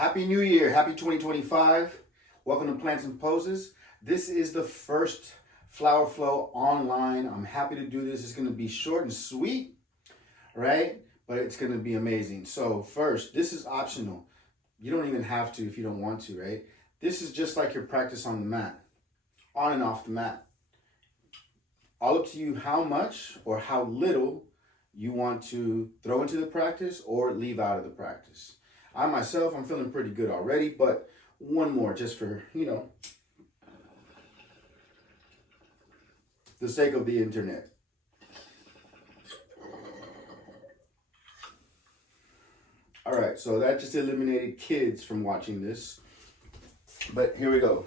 Happy New Year. Happy 2025. Welcome to Plants and Poses. This is the first Flower Flow online. I'm happy to do this. It's going to be short and sweet, right? But it's going to be amazing. So first, this is optional. You don't even have to if you don't want to, right? This is just like your practice on the mat, on and off the mat. All up to you how much or how little you want to throw into the practice or leave out of the practice. I myself, I'm feeling pretty good already, but one more just for, the sake of the internet. All right, so that just eliminated kids from watching this, but here we go.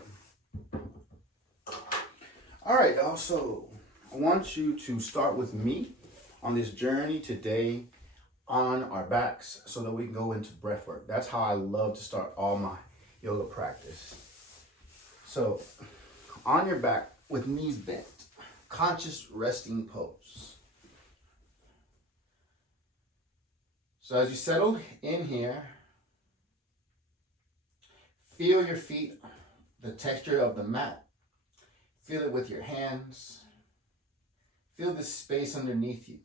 All right, also, I want you to start with me on this journey today on our backs so that we can go into breath work. That's how I love to start all my yoga practice. So on your back with knees bent, conscious resting pose. So as you settle in here, feel your feet, the texture of the mat. Feel it with your hands. Feel the space underneath you.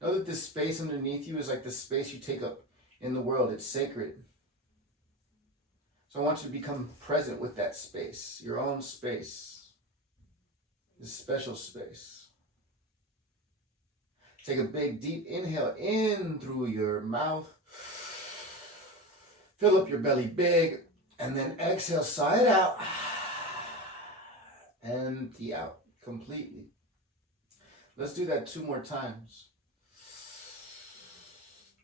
Know that this space underneath you is like the space you take up in the world. It's sacred. So I want you to become present with that space, your own space, this special space. Take a big, deep inhale in through your mouth. Fill up your belly big, and then exhale, sigh it out. Empty out completely. Let's do that 2 more times.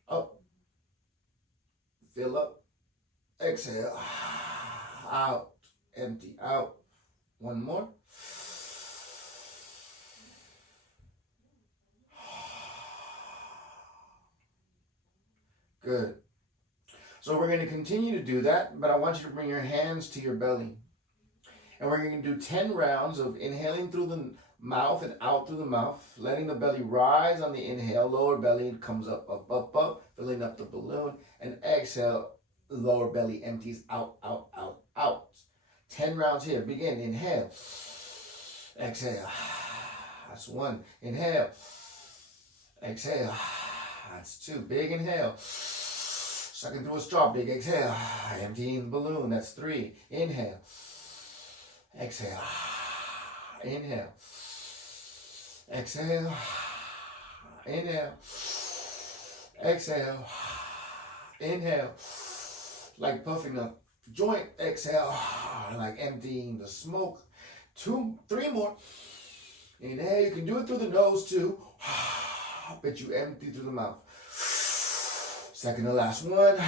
Up, fill up, exhale, out, empty out. 1 more. Good. So we're going to continue to do that, but I want you to bring your hands to your belly. And we're going to do 10 rounds of inhaling through the mouth and out through the mouth, letting the belly rise on the inhale, lower belly comes up, up, up, up, filling up the balloon, and exhale, lower belly empties out, out, out, out. 10 rounds here. Begin. Inhale. Exhale. That's 1. Inhale. Exhale. That's 2. Big inhale. Sucking through a straw. Big exhale. Emptying the balloon. That's 3. Inhale. Exhale. Inhale. Exhale. Inhale. Exhale. Inhale. Like puffing a joint. Exhale. Like emptying the smoke. 2, 3 more. Inhale. You can do it through the nose too. But you empty through the mouth. Second to last one.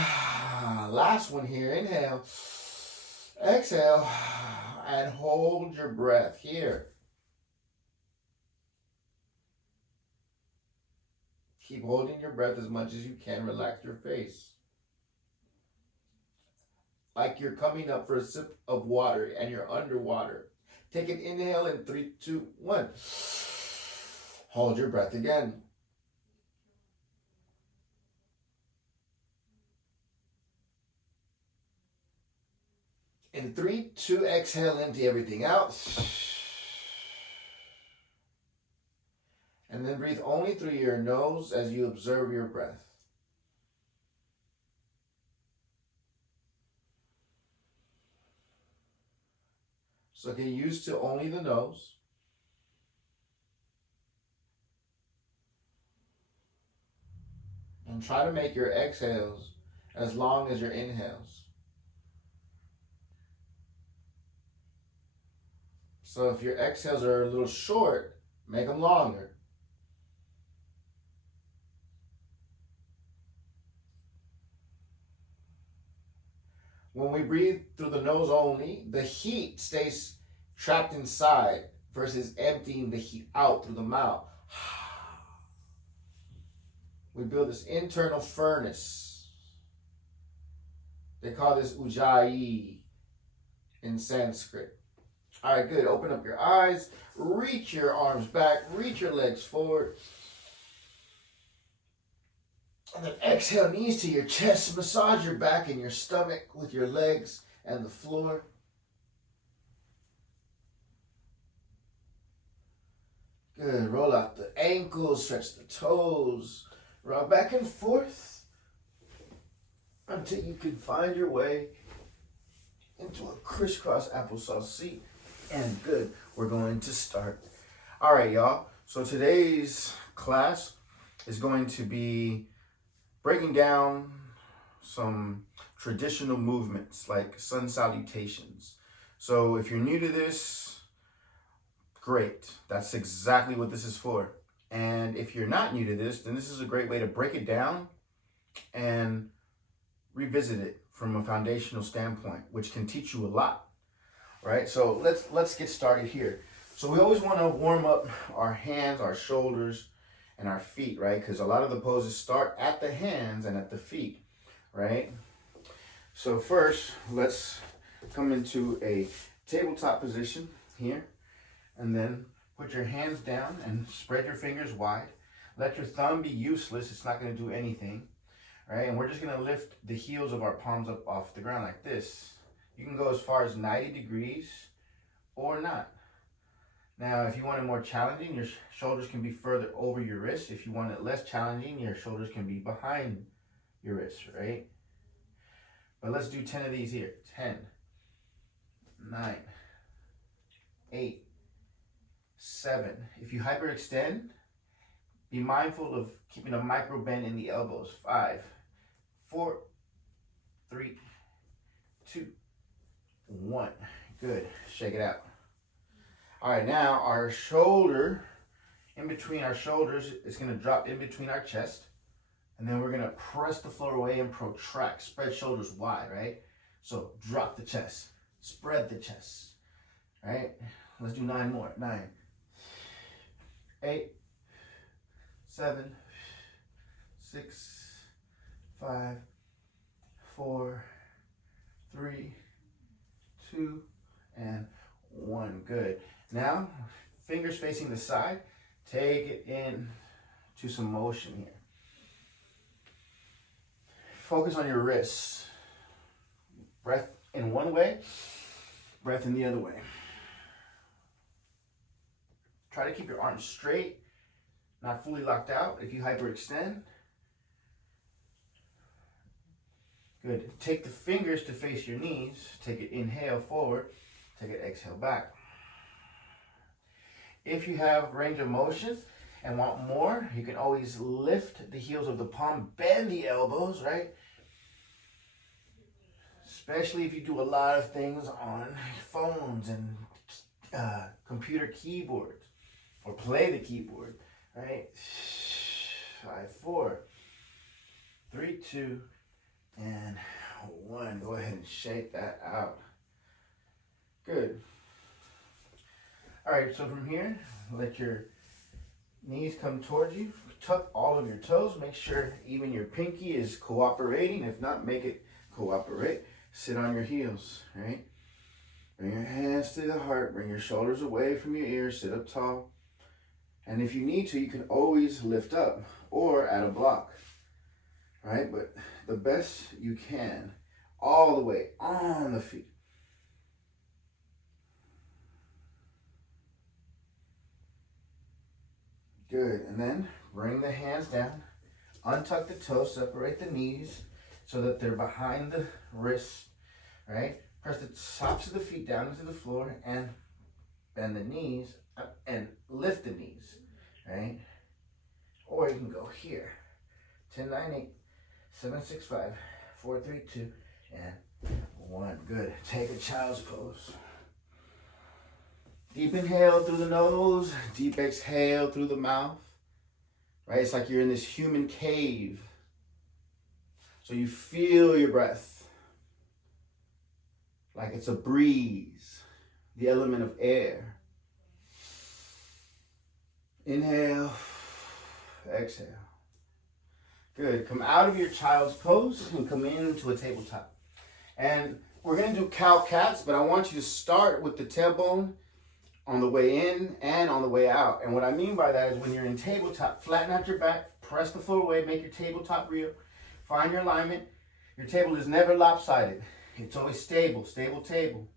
Last one here. Inhale. Exhale. And hold your breath here. Keep holding your breath as much as you can. Relax your face. Like you're coming up for a sip of water and you're underwater. Take an inhale in 3, 2, 1. Hold your breath again. In 3, 2, exhale, empty everything out. And then breathe only through your nose as you observe your breath. So get used to only the nose. And try to make your exhales as long as your inhales. So if your exhales are a little short, make them longer. When we breathe through the nose only, the heat stays trapped inside versus emptying the heat out through the mouth. We build this internal furnace. They call this ujjayi in Sanskrit. All right, good. Open up your eyes. Reach your arms back. Reach your legs forward. And then exhale, knees to your chest. Massage your back and your stomach with your legs and the floor. Good. Roll out the ankles, stretch the toes. Rock back and forth until you can find your way into a crisscross applesauce seat. And good. We're going to start. All right, y'all. So today's class is going to be breaking down some traditional movements like sun salutations. So if you're new to this, great. That's exactly what this is for. And if you're not new to this, then this is a great way to break it down and revisit it from a foundational standpoint, which can teach you a lot, right? So let's get started here. So we always want to warm up our hands, our shoulders, and our feet, right? Because a lot of the poses start at the hands and at the feet, right? So first, let's come into a tabletop position here, and then put your hands down and spread your fingers wide. Let your thumb be useless. It's not going to do anything, right? And we're just going to lift the heels of our palms up off the ground like this. You can go as far as 90 degrees or not. Now, if you want it more challenging, your shoulders can be further over your wrists. If you want it less challenging, your shoulders can be behind your wrists, right? But let's do 10 of these here. 10, 9, 8, 7. If you hyperextend, be mindful of keeping a micro bend in the elbows. 5, 4, 3, 2, 1. Good. Shake it out. All right, now our shoulder, in between our shoulders, is going to drop in between our chest. And then we're going to press the floor away and protract. Spread shoulders wide, right? So drop the chest. Spread the chest, right? Let's do 9 more. 9, 8, 7, 6, 5, 4, 3, 2, and 1. Good. Now, fingers facing the side. Take it in to some motion here. Focus on your wrists. Breath in one way, breath in the other way. Try to keep your arms straight, not fully locked out. If you hyperextend, good. Take the fingers to face your knees. Take it inhale forward, take it exhale back. If you have range of motion and want more, you can always lift the heels of the palm, bend the elbows, right? Especially if you do a lot of things on phones and computer keyboards, or play the keyboard, right? 5, 4, 3, 2, and 1. Go ahead and shake that out. Good. All right, so from here, let your knees come towards you. Tuck all of your toes. Make sure even your pinky is cooperating. If not, make it cooperate. Sit on your heels, right? Bring your hands to the heart. Bring your shoulders away from your ears. Sit up tall. And if you need to, you can always lift up or add a block, right? But the best you can, all the way on the feet. Good. And then bring the hands down. Untuck the toes. Separate the knees so that they're behind the wrists, right? Press the tops of the feet down into the floor and bend the knees up and lift the knees, right? Or you can go here. 10, 9, 8, 7, 6, 5, 4, 3, 2, and 1. Good. Take a child's pose. Deep inhale through the nose, deep exhale through the mouth, right? It's like you're in this human cave. So you feel your breath like it's a breeze, the element of air. Inhale, exhale. Good. Come out of your child's pose and come into a tabletop. And we're going to do cow-cats, but I want you to start with the tailbone on the way in and on the way out. And what I mean by that is when you're in tabletop, flatten out your back, Press the floor away, make your tabletop real. Find your alignment. Your table is never lopsided. It's always stable, stable table.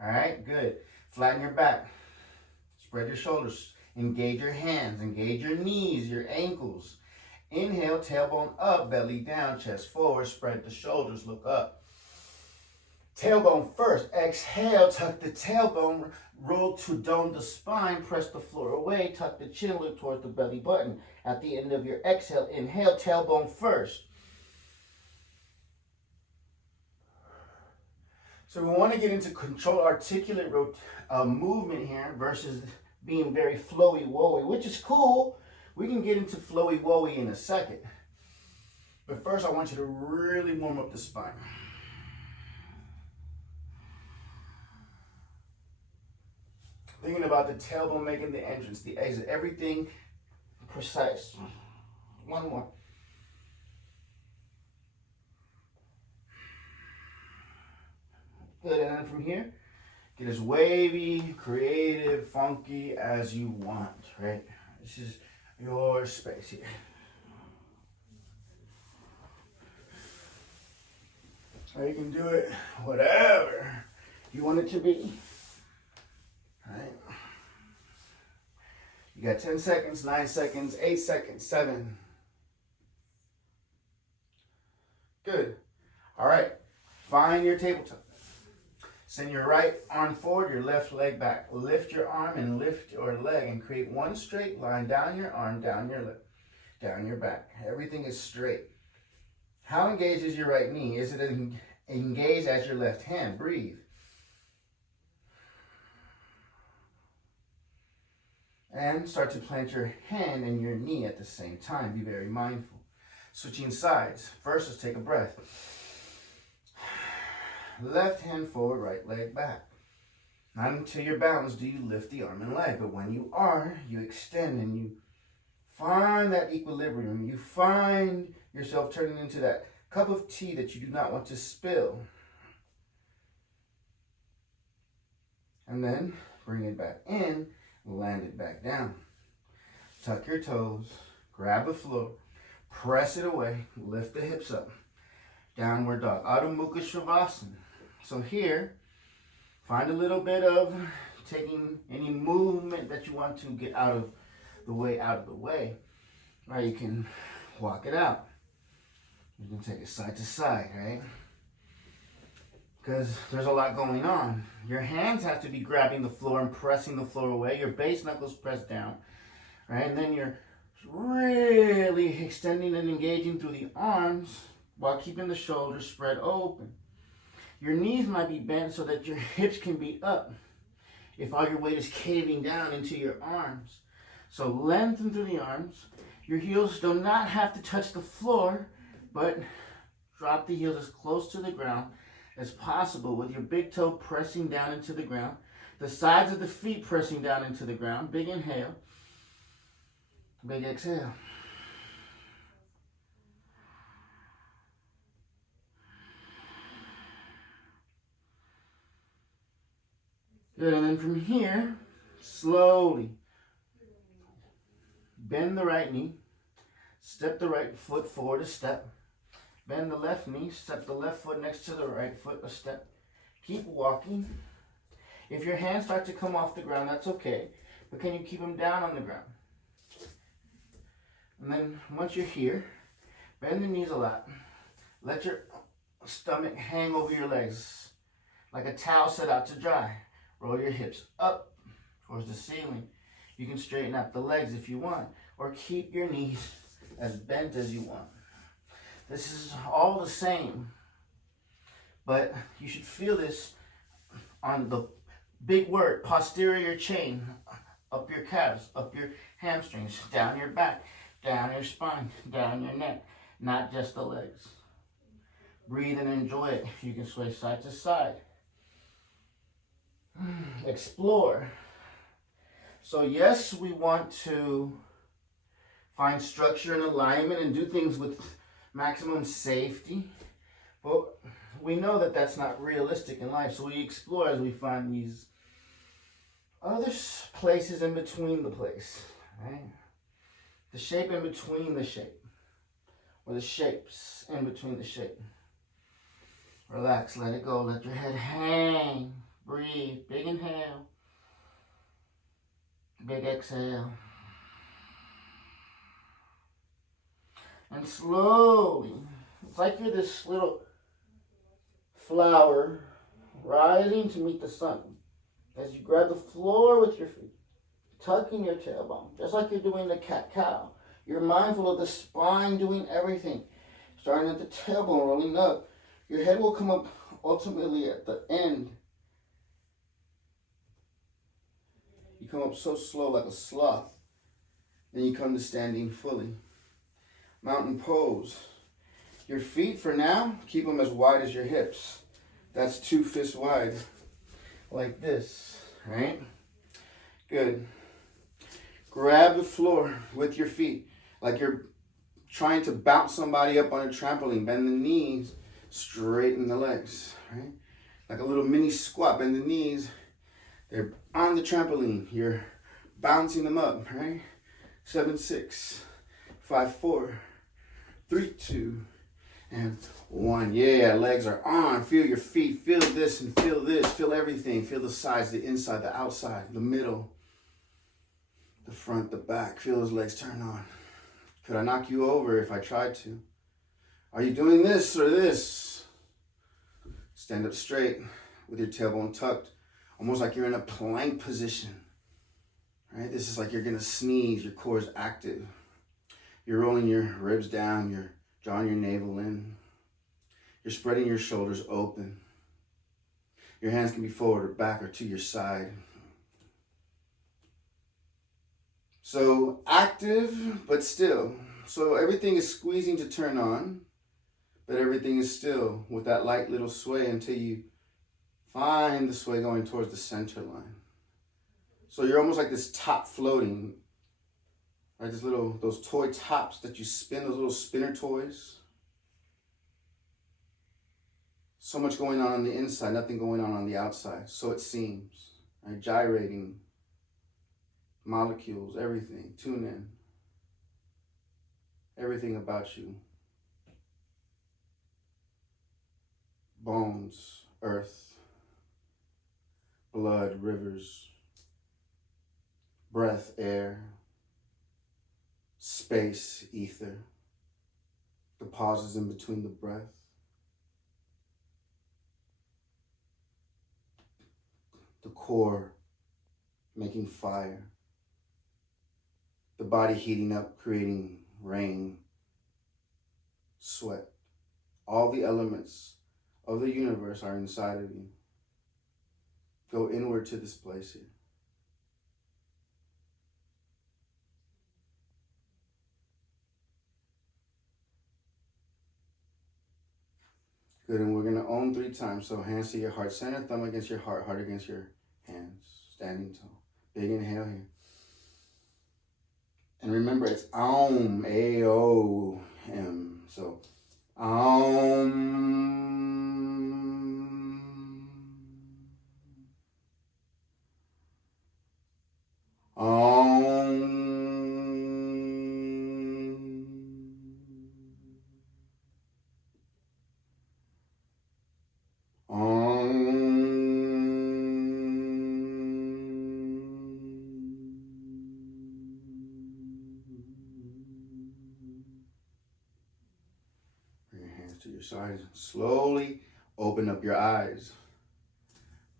All right, good. Flatten your back. Spread your shoulders. Engage your hands, engage your knees, your ankles. Inhale, tailbone up, belly down, chest forward, spread the shoulders, look up. Tailbone first. Exhale, tuck the tailbone, roll to dome the spine, press the floor away, tuck the chin, look towards the belly button. At the end of your exhale, inhale, tailbone first. So we want to get into controlled articulate movement here versus being very flowy-wowy, which is cool. We can get into flowy-wowy in a second. But first, I want you to really warm up the spine. Thinking about the tailbone making the entrance, the exit, everything precise. One more. Good, and then from here, get as wavy, creative, funky as you want, right? This is your space here. Or you can do it whatever you want it to be. All right. You got 10 seconds, 9 seconds, 8 seconds, 7. Good. All right. Find your tabletop. Send your right arm forward, your left leg back. Lift your arm and lift your leg and create one straight line down your arm, down your leg, down your back. Everything is straight. How engaged is your right knee? Is it engaged as your left hand? Breathe. And start to plant your hand and your knee at the same time. Be very mindful. Switching sides. First, let's take a breath. Left hand forward, right leg back. Not until you're balanced do you lift the arm and leg, but when you are, you extend and you find that equilibrium. You find yourself turning into that cup of tea that you do not want to spill. And then bring it back in, land it back down. Tuck your toes, grab the floor, press it away, lift the hips up. Downward dog, Adho Mukha Shavasana. So here, find a little bit of taking any movement that you want to get out of the way, Or you can walk it out. You can take it side to side, right? Because there's a lot going on. Your hands have to be grabbing the floor and pressing the floor away. Your base knuckles press down, right? And then you're really extending and engaging through the arms while keeping the shoulders spread open. Your knees might be bent so that your hips can be up if all your weight is caving down into your arms. So lengthen through the arms. Your heels do not have to touch the floor, but drop the heels as close to the ground as possible with your big toe pressing down into the ground. The sides of the feet pressing down into the ground. Big inhale. Big exhale. Good, and then from here, slowly bend the right knee, step the right foot forward a step, bend the left knee, step the left foot next to the right foot a step. Keep walking. If your hands start to come off the ground, that's okay, but can you keep them down on the ground? And then once you're here, bend the knees a lot. Let your stomach hang over your legs like a towel set out to dry. Roll your hips up towards the ceiling. You can straighten out the legs if you want, or keep your knees as bent as you want. This is all the same, but you should feel this on the big word, posterior chain, up your calves, up your hamstrings, down your back, down your spine, down your neck, not just the legs. Breathe and enjoy it. You can sway side to side. Explore. So yes, we want to find structure and alignment and do things with maximum safety, but we know that that's not realistic in life. So we explore as we find these other places in between the place, right? the shape in between the shape, or the shapes in between the shape. Relax, let it go, let your head hang. Breathe, big inhale, big exhale. And slowly, it's like you're this little flower rising to meet the sun. As you grab the floor with your feet, tucking your tailbone, just like you're doing the cat-cow. You're mindful of the spine doing everything. Starting at the tailbone, rolling up. Your head will come up ultimately at the end. You come up so slow like a sloth. Then you come to standing fully. Mountain pose. Your feet for now, keep them as wide as your hips. That's 2 fists wide. Like this, right? Good. Grab the floor with your feet like you're trying to bounce somebody up on a trampoline. Bend the knees, straighten the legs, right? Like a little mini squat. Bend the knees. They're on the trampoline. You're bouncing them up, right? 7, 6, 5, 4, 3, 2, and 1. Yeah, legs are on. Feel your feet. Feel this and feel this. Feel everything. Feel the sides, the inside, the outside, the middle, the front, the back. Feel those legs turn on. Could I knock you over if I tried to? Are you doing this or this? Stand up straight with your tailbone tucked, almost like you're in a plank position. Right? This is like you're gonna sneeze. Your core is active. You're rolling your ribs down. You're drawing your navel in. You're spreading your shoulders open. Your hands can be forward or back or to your side. So active, but still. So everything is squeezing to turn on, but everything is still with that light little sway until you find the sway going towards the center line. So you're almost like this top floating, right? Those toy tops that you spin, those little spinner toys. So much going on the inside, nothing going on the outside. So it seems, right? Gyrating. Molecules, everything, tune in. Everything about you. Bones, earth, blood, rivers, breath, air, space, ether, the pauses in between the breath. The core making fire. The body heating up, creating rain, sweat. All the elements of the universe are inside of you. Go inward to this place here. Good, and we're going to own 3 times. So hands to your heart center, thumb against your heart, heart against your hands. Standing tall. Big inhale here. And remember, it's Aum, A-O-M. So, Aum. Aum. To your sides. Slowly open up your eyes.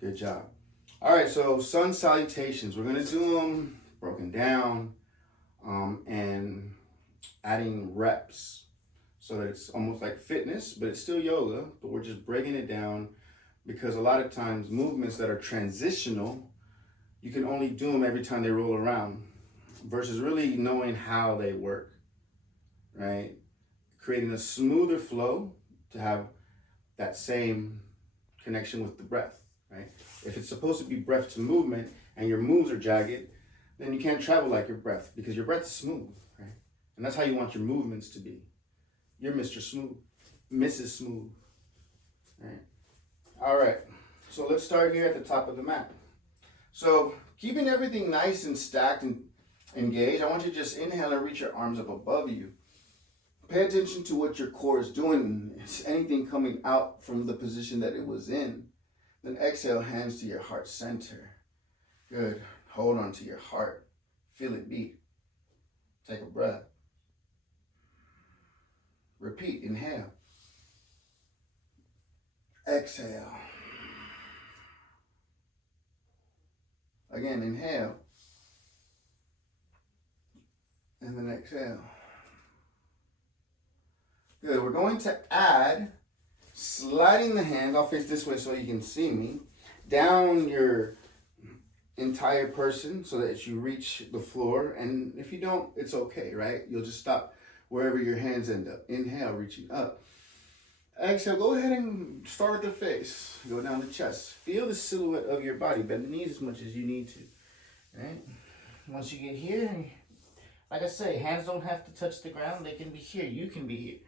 Good job. All right, so sun salutations. We're going to do them broken down and adding reps so that it's almost like fitness, but it's still yoga, but we're just breaking it down because a lot of times movements that are transitional, you can only do them every time they roll around versus really knowing how they work, right? Creating a smoother flow to have that same connection with the breath, right? If it's supposed to be breath to movement and your moves are jagged, then you can't travel like your breath because your breath is smooth, right? And that's how you want your movements to be. You're Mr. Smooth, Mrs. Smooth, right? All right, so let's start here at the top of the mat. So keeping everything nice and stacked and engage. I want you to just inhale and reach your arms up above you. Pay attention to what your core is doing. Is anything coming out from the position that it was in? Then exhale, hands to your heart center. Good. Hold on to your heart. Feel it beat. Take a breath. Repeat. Inhale. Exhale. Again, inhale. And then exhale. Good. We're going to add sliding the hand. I'll face this way so you can see me. Down your entire person so that you reach the floor. And if you don't, it's okay, right? You'll just stop wherever your hands end up. Inhale, reaching up. Exhale, go ahead and start at the face. Go down the chest. Feel the silhouette of your body. Bend the knees as much as you need to. Right? Once you get here, like I say, hands don't have to touch the ground. They can be here. You can be here.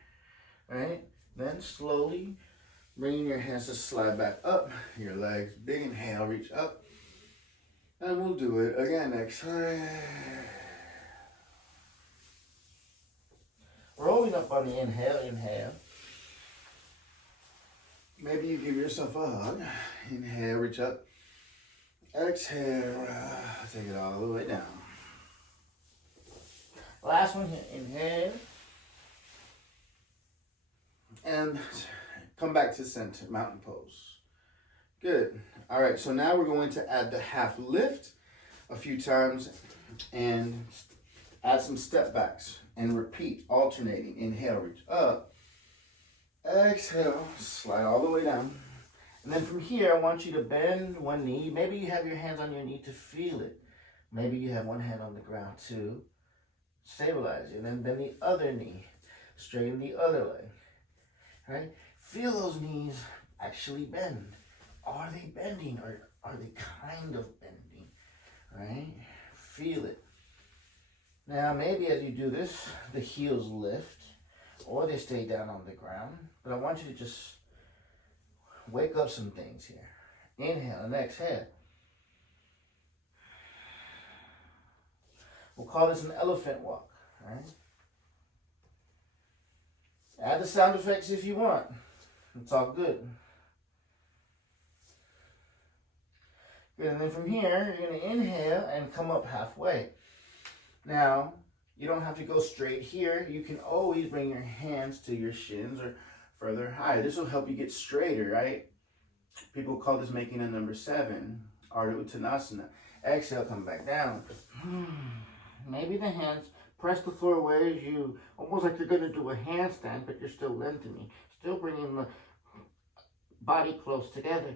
Right? Then slowly bringing your hands to slide back up. Your legs. Big inhale, reach up. And we'll do it again. Exhale. Rolling up on the inhale, inhale. Maybe you give yourself a hug. Inhale, reach up. Exhale, take it all the way down. Last one here, inhale. And come back to center, mountain pose. Good. All right, so now we're going to add the half lift a few times and add some step backs and repeat, alternating. Inhale, reach up. Exhale, slide all the way down. And then from here, I want you to bend one knee. Maybe you have your hands on your knee to feel it. Maybe you have one hand on the ground to stabilize it. And then bend the other knee. Straighten the other leg. Right? Feel those knees actually bend. Are they bending or are they kind of bending? Right? Feel it. Now, maybe as you do this, the heels lift or they stay down on the ground. But I want you to just wake up some things here. Inhale and exhale. We'll call this an elephant walk. Right? Add the sound effects if you want. It's all good. Good, and then from here, you're going to inhale and come up halfway. Now, you don't have to go straight here. You can always bring your hands to your shins or further higher. This will help you get straighter, right? People call this making a number 7, Ardha Uttanasana. Exhale, come back down. Maybe the hands press the floor away as you, almost like you're going to do a handstand, but you're still lengthening. Still bringing the body close together.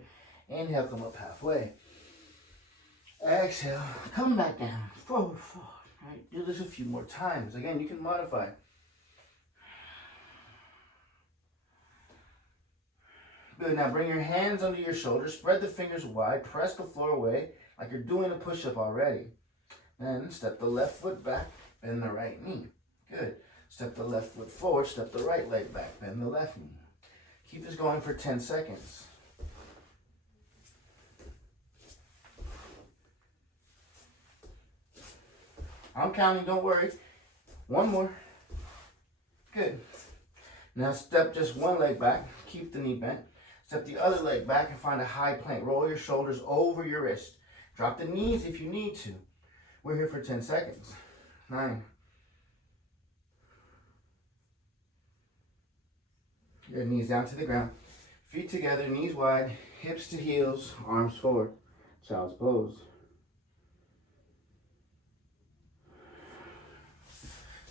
Inhale, come up halfway. Exhale, come back down. Forward, forward. Right, do this a few more times. Again, you can modify. Good, now bring your hands under your shoulders, spread the fingers wide, press the floor away like you're doing a push-up already. Then step the left foot back, bend the right knee. Good. Step the left foot forward, step the right leg back, bend the left knee. Keep this going for 10 seconds. I'm counting, don't worry. One more. Good. Now step just one leg back. Keep the knee bent. Step the other leg back and find a high plank. Roll your shoulders over your wrist. Drop the knees if you need to. We're here for 10 seconds. 9. Good, knees down to the ground. Feet together, knees wide, hips to heels, arms forward. Child's pose.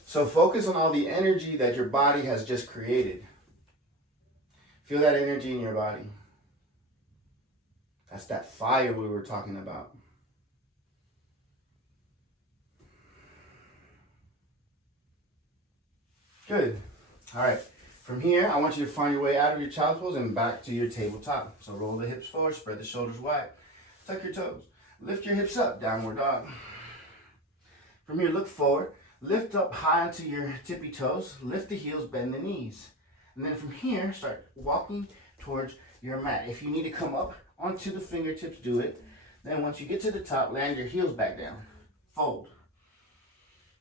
So focus on all the energy that your body has just created. Feel that energy in your body. That's that fire we were talking about. Good. All right. From here, I want you to find your way out of your child's pose and back to your tabletop. So roll the hips forward, spread the shoulders wide. Tuck your toes. Lift your hips up, downward dog. From here, look forward. Lift up high onto your tippy toes. Lift the heels, bend the knees. And then from here, start walking towards your mat. If you need to come up onto the fingertips, do it. Then once you get to the top, land your heels back down. Fold.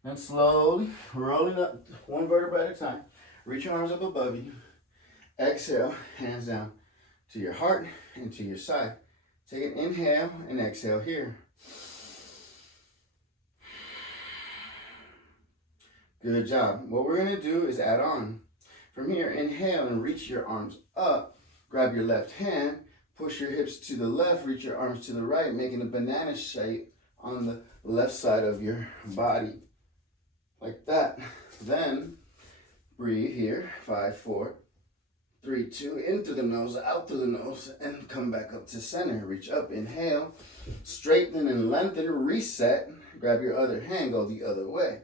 Then slowly rolling up one vertebra at a time. Reach your arms up above you. Exhale, hands down to your heart and to your side. Take an inhale and exhale here. Good job. What we're going to do is add on. From here, inhale and reach your arms up. Grab your left hand, push your hips to the left, reach your arms to the right, making a banana shape on the left side of your body. Like that. Then breathe here. 5, 4, 3, 2. Into the nose, out through the nose, and come back up to center. Reach up, inhale, straighten and lengthen, reset. Grab your other hand, go the other way.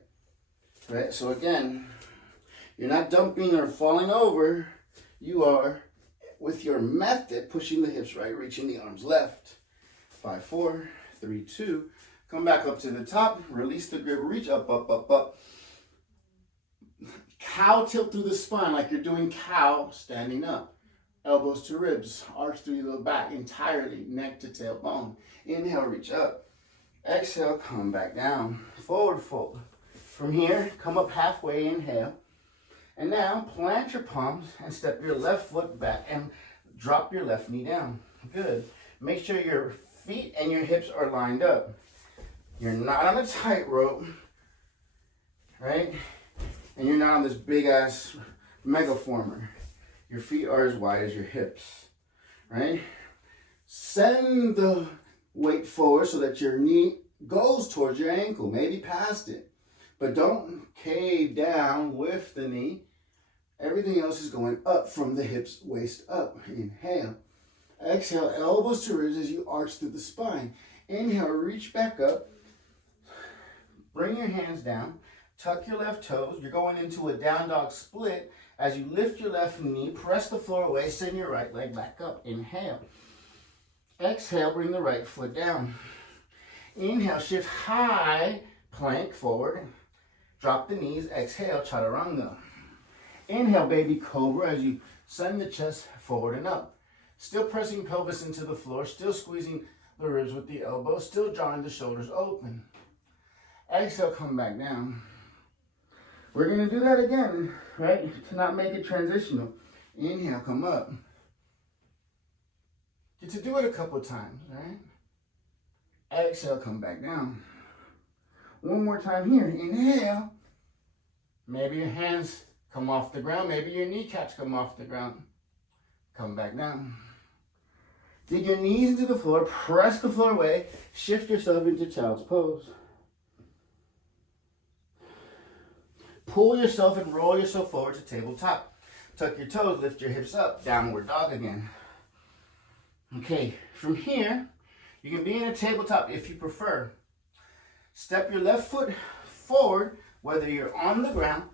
Right? So again, you're not dumping or falling over. You are, with your method, pushing the hips right, reaching the arms left. 5, 4, 3, 2. Come back up to the top. Release the grip. Reach up, up, up, up. Cow tilt through the spine like you're doing cow standing up. Elbows to ribs. Arch through the back entirely. Neck to tailbone. Inhale, reach up. Exhale, come back down. Forward fold. From here, come up halfway. Inhale. And now plant your palms and step your left foot back and drop your left knee down. Good. Make sure your feet and your hips are lined up. You're not on a tightrope, right? And you're not on this big ass megaformer. Your feet are as wide as your hips, right? Send the weight forward so that your knee goes towards your ankle, maybe past it. But don't cave down with the knee. Everything else is going up from the hips, waist up. Inhale. Exhale, elbows to ribs as you arch through the spine. Inhale, reach back up. Bring your hands down. Tuck your left toes. You're going into a down dog split. As you lift your left knee, press the floor away, send your right leg back up. Inhale. Exhale, bring the right foot down. Inhale, shift high, plank forward. Drop the knees. Exhale, chaturanga. Inhale, baby cobra as you send the chest forward and up. Still pressing pelvis into the floor, still squeezing the ribs with the elbows, still drawing the shoulders open. Exhale, come back down. We're going to do that again, right? To not make it transitional. Inhale, come up. Get to do it a couple times, right? Exhale, come back down. One more time here. Inhale. Maybe your hands come off the ground. Maybe your kneecaps come off the ground. Come back down. Dig your knees into the floor. Press the floor away. Shift yourself into child's pose. Pull yourself and roll yourself forward to tabletop. Tuck your toes. Lift your hips up. Downward dog again. Okay, from here, you can be in a tabletop if you prefer. Step your left foot forward, whether you're on the ground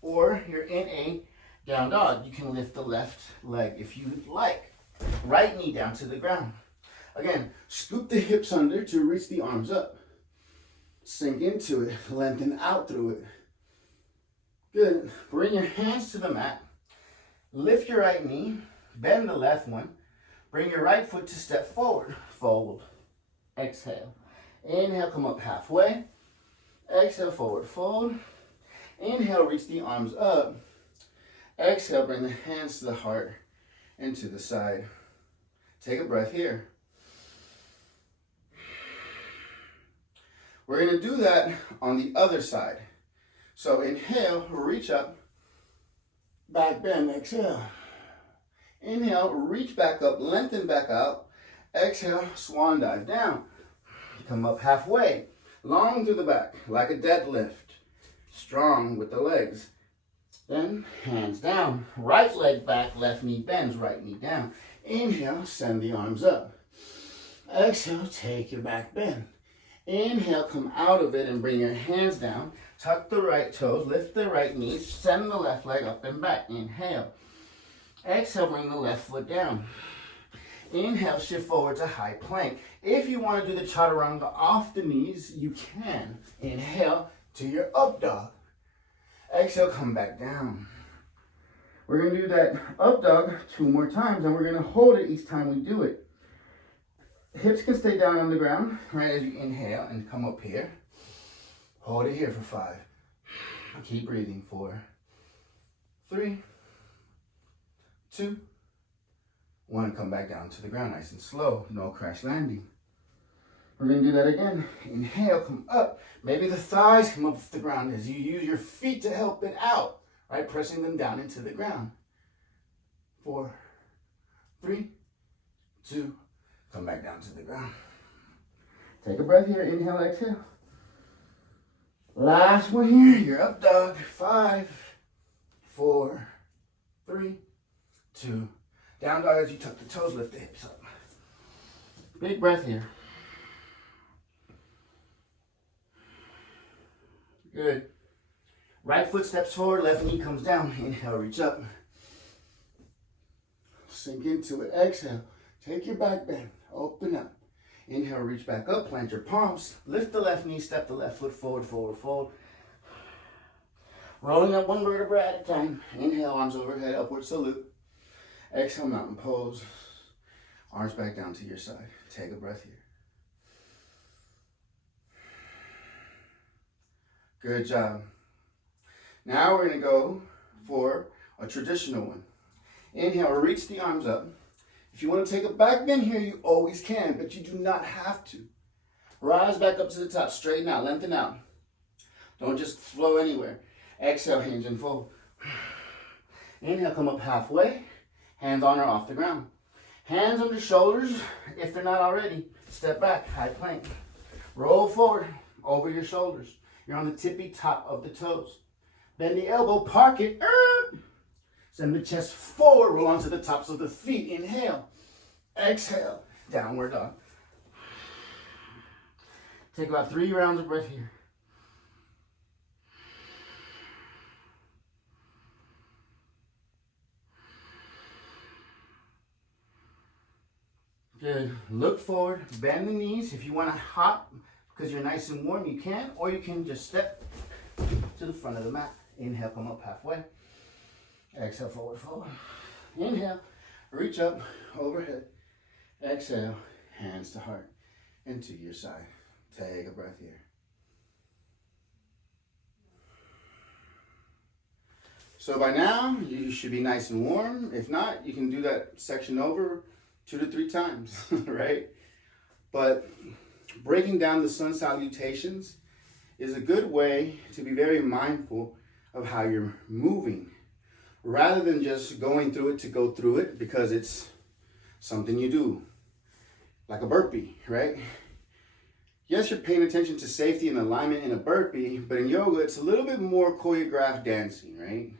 or you're in a down dog. You can lift the left leg if you like. Right knee down to the ground. Again, scoop the hips under to reach the arms up. Sink into it, lengthen out through it. Good. Bring your hands to the mat. Lift your right knee, bend the left one. Bring your right foot to step forward. Fold. Exhale. Inhale, come up halfway. Exhale, forward fold. Inhale, reach the arms up. Exhale, bring the hands to the heart and to the side. Take a breath here. We're going to do that on the other side. So inhale, reach up, back bend, exhale. Inhale, reach back up, lengthen back out. Exhale, swan dive down. Come up halfway, long through the back, like a deadlift. Strong with the legs. Then hands down, right leg back, left knee bends, right knee down. Inhale, send the arms up. Exhale, take your back bend. Inhale, come out of it and bring your hands down. Tuck the right toes, lift the right knee, send the left leg up and back. Inhale. Exhale, bring the left foot down. Inhale, shift forward to high plank. If you want to do the chaturanga off the knees, you can. Inhale to your up dog. Exhale, come back down. We're going to do that up dog 2 more times, and we're going to hold it each time we do it. Hips can stay down on the ground, right, as you inhale and come up here. Hold it here for 5. Keep breathing. 4, 3, 2, 1. Come back down to the ground nice and slow. No crash landing. We're going to do that again. Inhale, come up. Maybe the thighs come up off the ground as you use your feet to help it out, right? Pressing them down into the ground. 4, 3, 2, come back down to the ground. Take a breath here. Inhale, exhale. Last one here. You're up dog. 5, 4, 3, 2. Down dog as you tuck the toes, lift the hips up. Big breath here. Good. Right foot steps forward, left knee comes down. Inhale, reach up. Sink into it. Exhale. Take your back bend. Open up. Inhale, reach back up. Plant your palms. Lift the left knee. Step the left foot forward, forward, forward. Rolling up one vertebra at a time. Inhale, arms overhead, upward salute. Exhale, mountain pose. Arms back down to your side. Take a breath here. Good job. Now we're going to go for a traditional one. Inhale, reach the arms up. If you want to take a back bend here, you always can, but you do not have to. Rise back up to the top, straighten out, lengthen out. Don't just flow anywhere. Exhale, hinge and fold. Inhale, come up halfway. Hands on or off the ground. Hands under shoulders, if they're not already. Step back, high plank. Roll forward, over your shoulders. You're on the tippy top of the toes. Bend the elbow, park it. Send the chest forward, roll onto the tops of the feet. Inhale. Exhale. Downward dog. Take about 3 rounds of breath here. Good. Look forward, bend the knees. If you want to hop because you're nice and warm, you can, or you can just step to the front of the mat. Inhale, come up halfway. Exhale, forward, forward. Inhale, reach up, overhead. Exhale, hands to heart, and to your side. Take a breath here. So by now, you should be nice and warm. If not, you can do that section over 2 to 3 times, right? But breaking down the sun salutations is a good way to be very mindful of how you're moving, rather than just going through it to go through it, because it's something you do, like a burpee, right? Yes, you're paying attention to safety and alignment in a burpee, but in yoga, it's a little bit more choreographed dancing, right?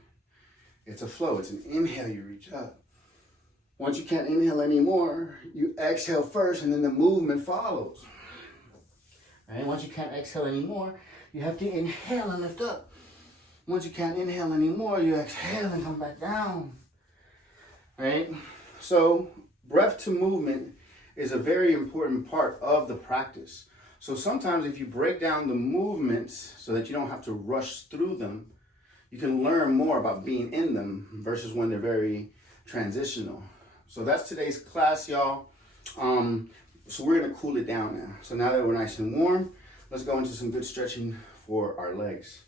It's a flow. It's an inhale, you reach up. Once you can't inhale anymore, you exhale first, and then the movement follows. Right? Once you can't exhale anymore, you have to inhale and lift up. Once you can't inhale anymore, you exhale and come back down. Right? So breath to movement is a very important part of the practice. So sometimes if you break down the movements so that you don't have to rush through them, you can learn more about being in them versus when they're very transitional. So that's today's class, y'all. So we're gonna cool it down now. So now that we're nice and warm, let's go into some good stretching for our legs.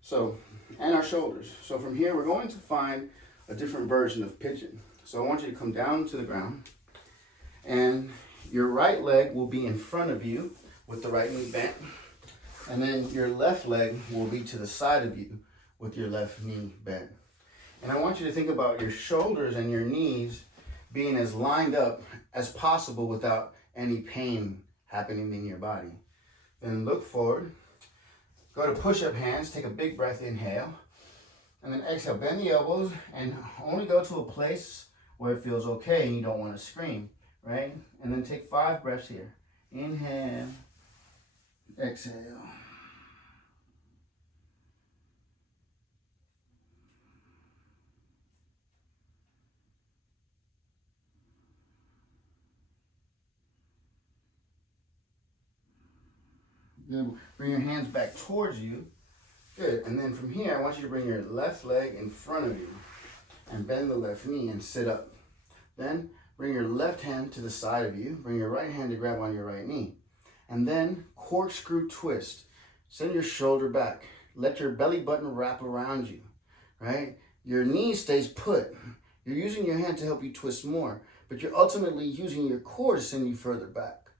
So, and our shoulders. So from here, we're going to find a different version of pigeon. So I want you to come down to the ground, and your right leg will be in front of you with the right knee bent. And then your left leg will be to the side of you with your left knee bent. And I want you to think about your shoulders and your knees being as lined up as possible without any pain happening in your body. Then look forward. Go to push-up hands. Take a big breath, inhale. And then exhale, bend the elbows and only go to a place where it feels okay and you don't want to scream, right? And then take 5 breaths here. Inhale, exhale. Good. Bring your hands back towards you. Good. And then from here, I want you to bring your left leg in front of you and bend the left knee and sit up. Then bring your left hand to the side of you. Bring your right hand to grab on your right knee. And then corkscrew twist. Send your shoulder back. Let your belly button wrap around you, right? Your knee stays put. You're using your hand to help you twist more, but you're ultimately using your core to send you further back.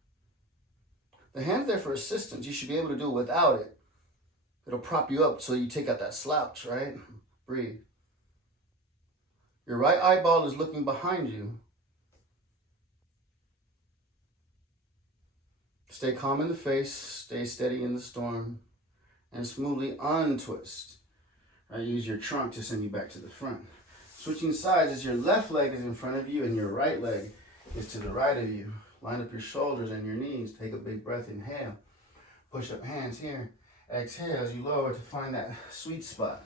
The hand's there for assistance. You should be able to do it without it. It'll prop you up so you take out that slouch, right? Breathe. Your right eyeball is looking behind you. Stay calm in the face, stay steady in the storm, and smoothly untwist. Right, use your trunk to send you back to the front. Switching sides as your left leg is in front of you and your right leg is to the right of you. Line up your shoulders and your knees. Take a big breath, inhale. Push up hands here. Exhale as you lower to find that sweet spot,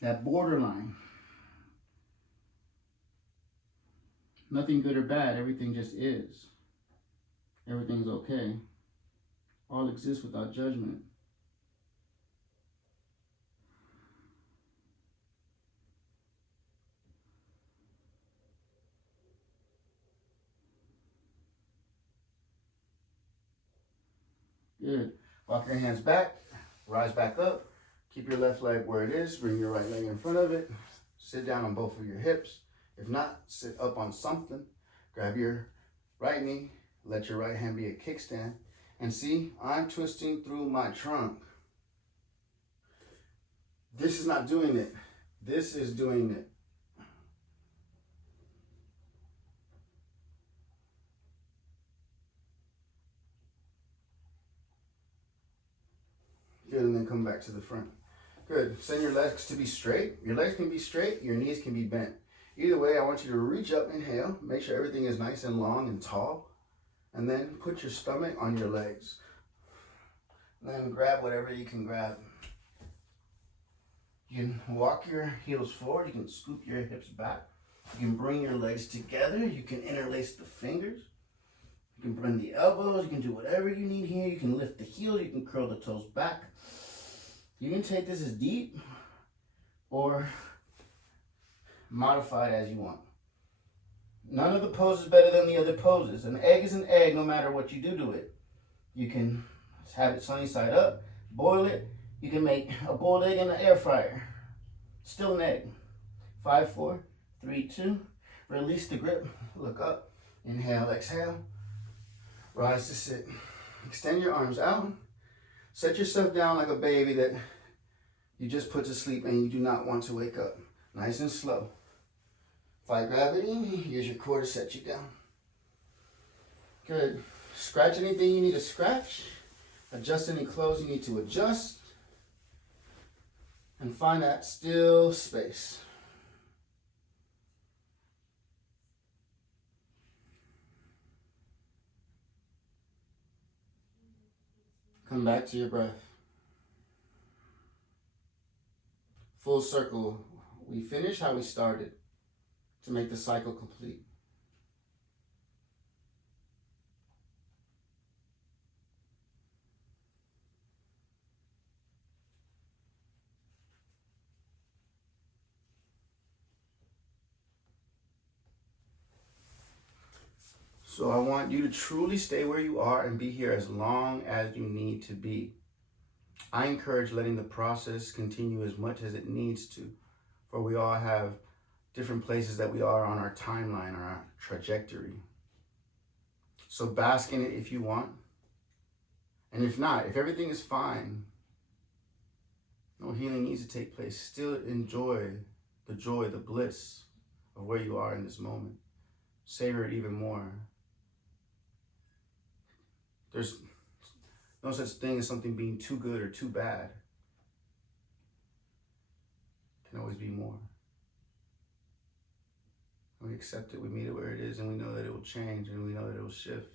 that borderline. Nothing good or bad, everything just is. Everything's okay. All exists without judgment. Good. Walk your hands back, rise back up. Keep your left leg where it is. Bring your right leg in front of it. Sit down on both of your hips. If not, sit up on something. Grab your right knee. Let your right hand be a kickstand. And see, I'm twisting through my trunk. This is not doing it. This is doing it. Good, and then come back to the front. Good. Send your legs to be straight. Your legs can be straight, your knees can be bent. Either way, I want you to reach up, inhale. Make sure everything is nice and long and tall. And then put your stomach on your legs. And then grab whatever you can grab. You can walk your heels forward. You can scoop your hips back. You can bring your legs together. You can interlace the fingers. You can bend the elbows. You can do whatever you need here. You can lift the heels. You can curl the toes back. You can take this as deep or modified as you want. None of the poses is better than the other poses. An egg is an egg no matter what you do to it. You can have it sunny side up, boil it. You can make a boiled egg in the air fryer. Still an egg. 5, 4, 3, 2. Release the grip. Look up. Inhale, exhale. Rise to sit. Extend your arms out. Set yourself down like a baby that you just put to sleep and you do not want to wake up. Nice and slow. Fight gravity. Use your core to set you down. Good. Scratch anything you need to scratch. Adjust any clothes you need to adjust. And find that still space. Come back to your breath. Full circle. We finish how we started to make the cycle complete. So I want you to truly stay where you are and be here as long as you need to be. I encourage letting the process continue as much as it needs to, for we all have different places that we are on our timeline, or our trajectory. So bask in it if you want. And if not, if everything is fine, no healing needs to take place, still enjoy the joy, the bliss of where you are in this moment. Savor it even more. There's no such thing as something being too good or too bad. It can always be more. We accept it, we meet it where it is, and we know that it will change, and we know that it will shift.